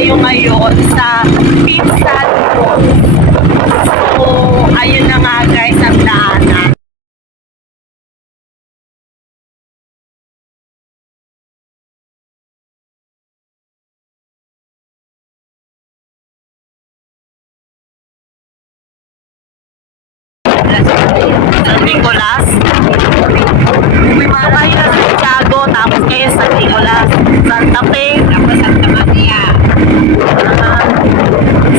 tayo ngayon sa Pinsan Falls. So, ayun na nga guys ang daanan. San Nicolas. Sumakay na sa Santiago, tapos kayo San Nicolas. Santa Fe. Tapos Santa Maria.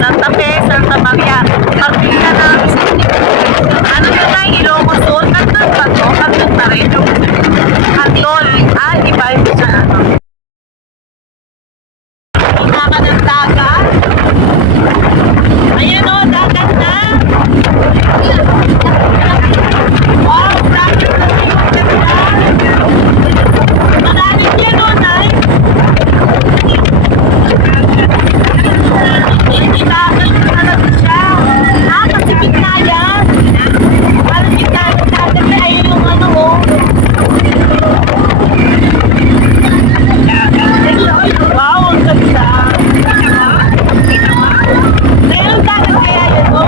Santa Fe, Santa Maria. Pagpili na ng ano yun na, Ilocos Sur. Kanton ba to? Kanton na rin. Kanton. Iba yun siya. Punta ka ng dagat. Ayan o, dagat na. Wow, dagat na yung ganda. Malalim yan o, Nay. Hindi dagat na talaga siya. Kasi bitna yan. Parang bitna ng dagat na ayun yung ano o. Wow, ang ganda. Ayun, dagat kaya yun o.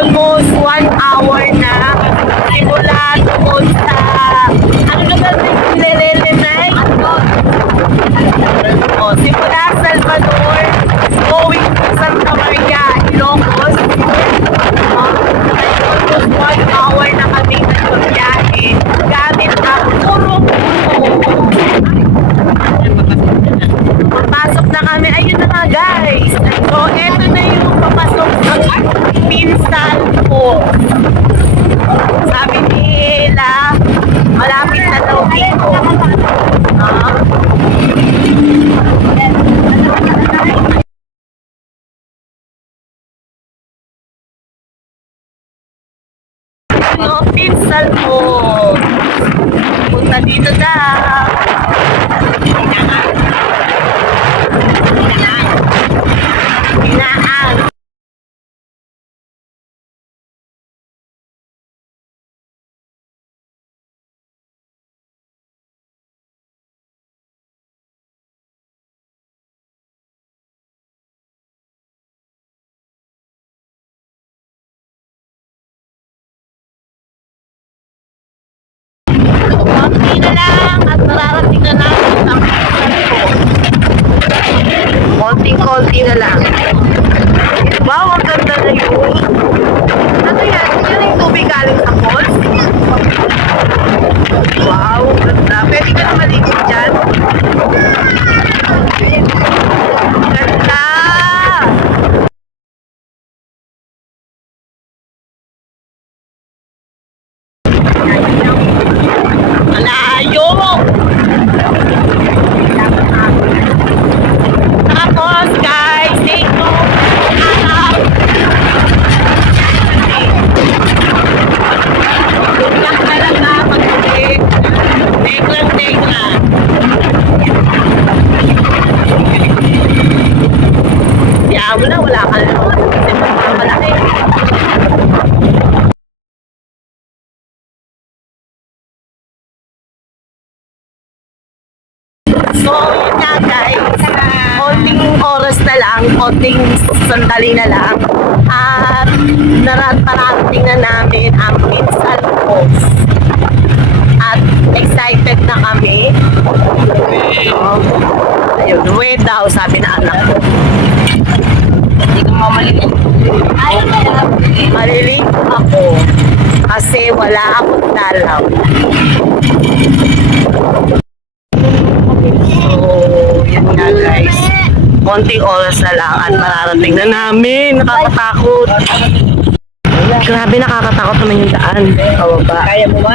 Almost 1 hour na simula doon sa ano naman nilelelenay? Simula Salvador going to Santa Maria, Ilocos. Almost 1 hour na kami nagbiyahe gamit ang puro-puro. Papasok na kami, ayun na nga guys. So eto na yung papasok sa Pinsan Falls. Sabi nila, malapit na daw dito. Pinsan Falls. Punta dito na. Hinaan. Konti na lang at mararating na natin ang So, yun nga guys, konting oras na lang, konting sandali na lang, at parating na namin ang Pinsal Falls. At excited na kami. So, ayun, wait daw, sabi na anak ko. Hindi ko mamalitin. Malilate ako kasi wala akong dalaw. So, yun nga guys. Konting oras na lang at mararating na namin. Nakakatakot. Grabe, nakakatakot naman yung daan. Pababa. Kaya mo ba?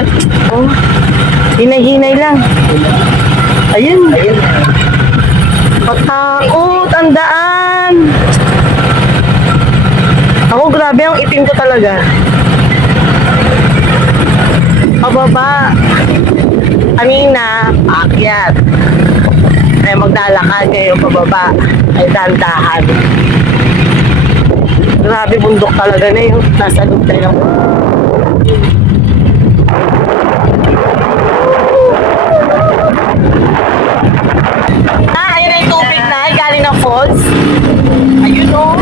Oh, hinay-hinay lang. Ayun. Ayun. Katakot ang daan. Ako, grabe ang itim ko talaga. Pababa. Kanina, paakyat. Ay maglalakad ngayon pababa. Ay dandahan. Grabe, bundok talaga na yun. Nasa loob tayo. Ayun na yung tubig na. Galing ng falls. Ayun o.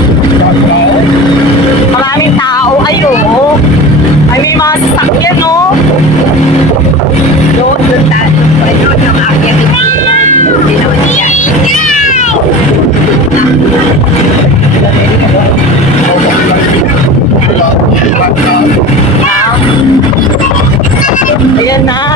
Maraming tao. Ayun o. Ay, may mga sasakyan o. Doon tayo. Ayun, ang akyat. Hindi naman niya. Ayan na.